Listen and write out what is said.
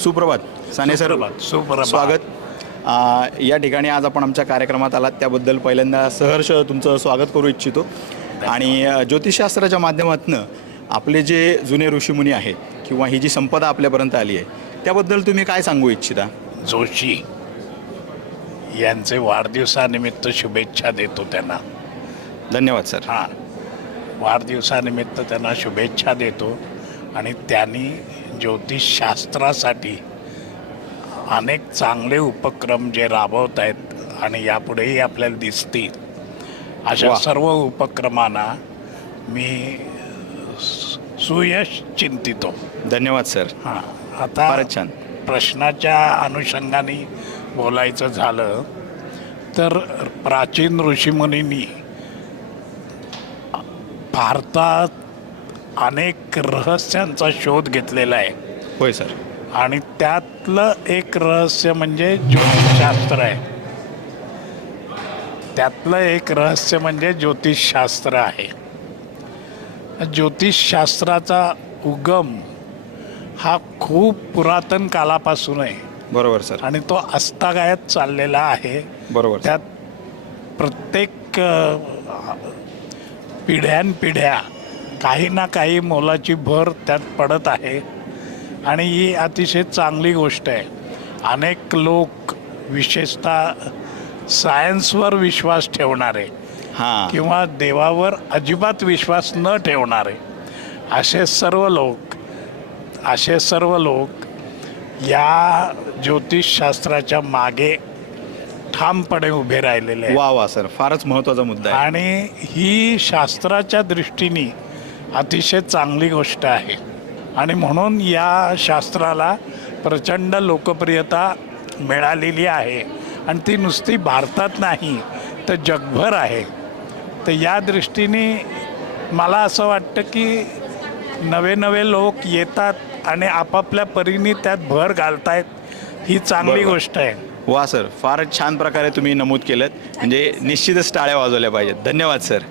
सुप्रभात साने सर, सुप्रभात. स्वागत. या ठिकाणी आज आपण आमच्या कार्यक्रमात आलात त्याबद्दल पहिल्यांदा सहर्ष तुमचं स्वागत करू इच्छितो. आणि ज्योतिषशास्त्राच्या माध्यमातून आपले जे जुने ऋषीमुनी आहेत किंवा ही जी संपदा आपल्यापर्यंत आली आहे त्याबद्दल तुम्ही काय सांगू इच्छिता? जोशी यांचे वाढदिवसानिमित्त शुभेच्छा देतो त्यांना. धन्यवाद सर. हां, वाढदिवसानिमित्त त्यांना शुभेच्छा देतो. आणि त्यांनी ज्योतिषशास्त्रासाठी अनेक चांगले उपक्रम जे राबवत आहेत आणि यापुढेही आपल्याला दिसतील अशा सर्व उपक्रमांना मी सुयश चिंतितो. धन्यवाद सर. हां, आता फारच छान. प्रश्नाच्या अनुषंगाने बोलायचं झालं तर प्राचीन ऋषीमुनींनी भारतात अनेक रहस्यांचा शोध घेतलेला आहे. होय सर. आणि त्यातलं एक रहस्य म्हणजे ज्योतिषशास्त्र आहे. त्यातलं एक रहस्य म्हणजे ज्योतिषशास्त्र आहे. ज्योतिषशास्त्राचा उगम हा खूप पुरातन कालापासून आहे. बरोबर सर. आणि तो आजतागायत चाललेला आहे. बरोबर. त्यात प्रत्येक पिढ्यानपिढ्या काही ना काही मोलाची भर त्यात पडत आहे आणि ही अतिशय चांगली गोष्ट आहे. अनेक लोक विशेषतः सायन्सवर विश्वास ठेवणारे किंवा देवावर अजिबात विश्वास न ठेवणारे असे सर्व लोक या ज्योतिषशास्त्राच्या मागे ठामपणे उभे राहिलेले आहेत. वा वा सर, फारच महत्त्वाचा मुद्दा आहे. आणि ही शास्त्राच्या दृष्टीने अतिशय चांगली गोष्ट आहे. आणि म्हणून या शास्त्राला प्रचंड लोकप्रियता मिळालेली आहे. आणि ती नुसती भारतात नाही तर जगभर आहे. तर या दृष्टीने मला असं वाटतं की नवे लोक येतात आणि आपापल्या परीने त्यात भर घालतायत. ही चांगली गोष्ट आहे. वा सर, फारच छान प्रकारे तुम्ही नमूद केलं. म्हणजे निश्चितच टाळ्या वाजवल्या पाहिजेत. धन्यवाद सर.